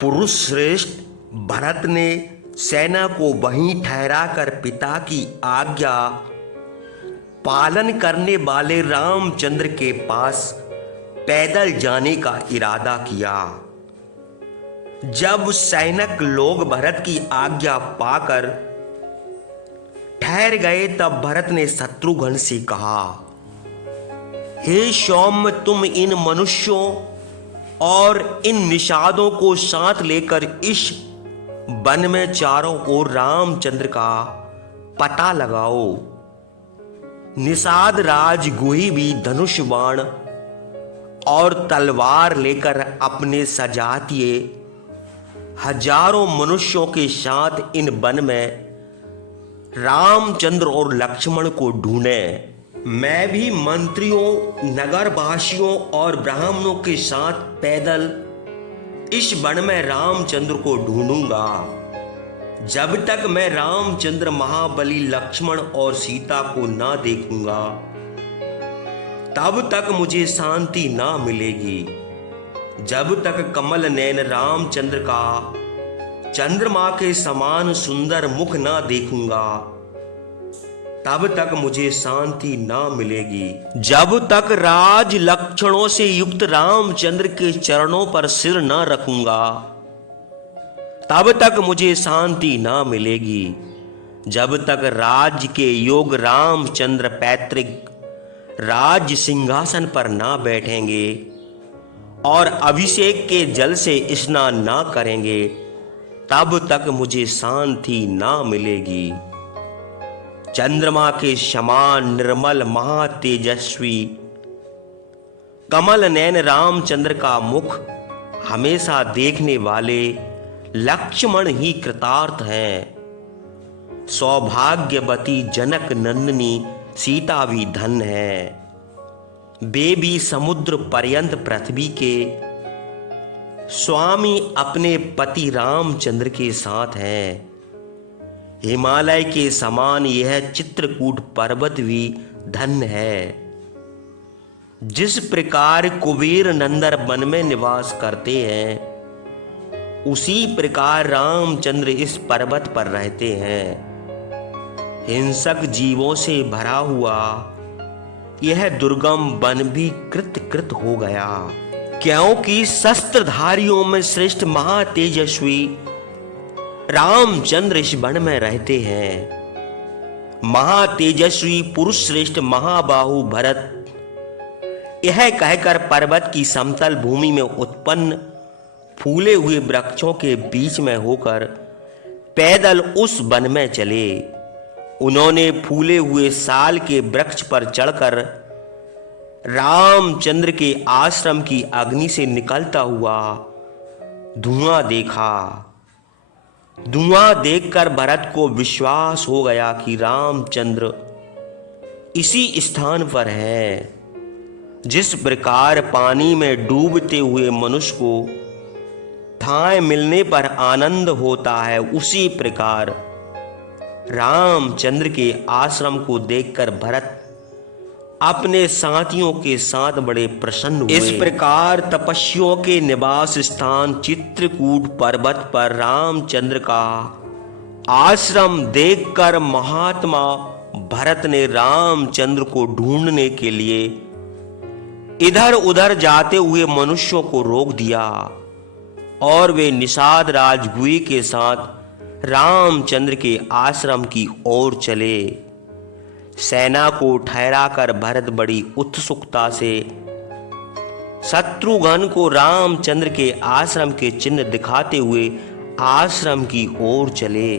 पुरुष श्रेष्ठ भरत ने सेना को वहीं ठहराकर पिता की आज्ञा पालन करने वाले रामचंद्र के पास पैदल जाने का इरादा किया। जब सैनिक लोग भरत की आज्ञा पाकर ठहर गए तब भरत ने शत्रुघ्न से कहा, हे सौम्य, तुम इन मनुष्यों और इन निषादों को साथ लेकर इस वन में चारों ओर रामचंद्र का पता लगाओ। निषाद राज गुही भी धनुष बाण और तलवार लेकर अपने सजातीय हजारों मनुष्यों के साथ इन वन में रामचंद्र और लक्ष्मण को ढूंढे। मैं भी मंत्रियों, नगरवासियों और ब्राह्मणों के साथ पैदल इस वन में रामचंद्र को ढूंढूंगा। जब तक मैं रामचंद्र, महाबली लक्ष्मण और सीता को ना देखूंगा तब तक मुझे शांति ना मिलेगी। जब तक कमल नयन रामचंद्र का चंद्रमा के समान सुंदर मुख ना देखूंगा तब तक मुझे शांति ना मिलेगी। जब तक राज लक्षणों से युक्त रामचंद्र के चरणों पर सिर ना रखूंगा तब तक मुझे शांति ना मिलेगी। जब तक राज्य के योग रामचंद्र पैतृक राज सिंहासन पर ना बैठेंगे और अभिषेक के जल से स्नान ना करेंगे तब तक मुझे शांति ना मिलेगी। चंद्रमा के समान निर्मल महातेजस्वी कमल नयन रामचंद्र का मुख हमेशा देखने वाले लक्ष्मण ही कृतार्थ हैं। सौभाग्यवती जनक नंदिनी सीता भी धन्य है। वे भी समुद्र पर्यंत पृथ्वी के स्वामी अपने पति रामचंद्र के साथ हैं। हिमालय के समान यह चित्रकूट पर्वत भी धन्य है। जिस प्रकार कुबेर नंदर वन में निवास करते हैं उसी प्रकार रामचंद्र इस पर्वत पर रहते हैं। हिंसक जीवों से भरा हुआ यह दुर्गम वन भी कृत हो गया, क्योंकि शस्त्रधारियों में श्रेष्ठ महातेजस्वी रामचंद्र इस वन में रहते हैं। महातेजस्वी पुरुष श्रेष्ठ महाबाहु भरत यह कहकर पर्वत की समतल भूमि में उत्पन्न फूले हुए वृक्षों के बीच में होकर पैदल उस वन में चले। उन्होंने फूले हुए साल के वृक्ष पर चढ़कर रामचंद्र के आश्रम की अग्नि से निकलता हुआ धुआं देखा। धुआं देखकर भरत को विश्वास हो गया कि रामचंद्र इसी स्थान पर है। जिस प्रकार पानी में डूबते हुए मनुष्य को ठांइ मिलने पर आनंद होता है, उसी प्रकार रामचंद्र के आश्रम को देखकर भरत अपने साथियों के साथ बड़े प्रसन्न हुए। इस प्रकार तपस्वियों के निवास स्थान चित्रकूट पर्वत पर रामचंद्र का आश्रम देखकर महात्मा भरत ने रामचंद्र को ढूंढने के लिए इधर उधर जाते हुए मनुष्यों को रोक दिया और वे निषाद राजगुही के साथ रामचंद्र के आश्रम की ओर चले। सेना को ठहराकर भरत बड़ी उत्सुकता से शत्रुघ्न को रामचंद्र के आश्रम के चिन्ह दिखाते हुए आश्रम की ओर चले।